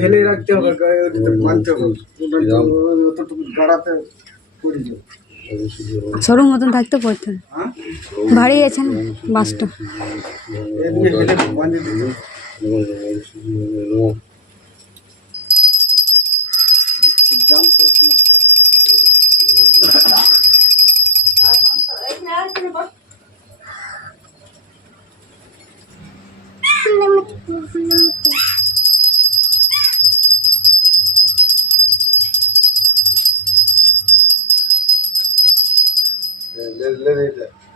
হেলে রাখতে হবে মানতে হবে অতটুকু গাড়াতে পড়ে সরু মতন থাকতে পড়তে। ভারী আছে না বাসটা হেলে বাঁধে দিতে হবে। জাম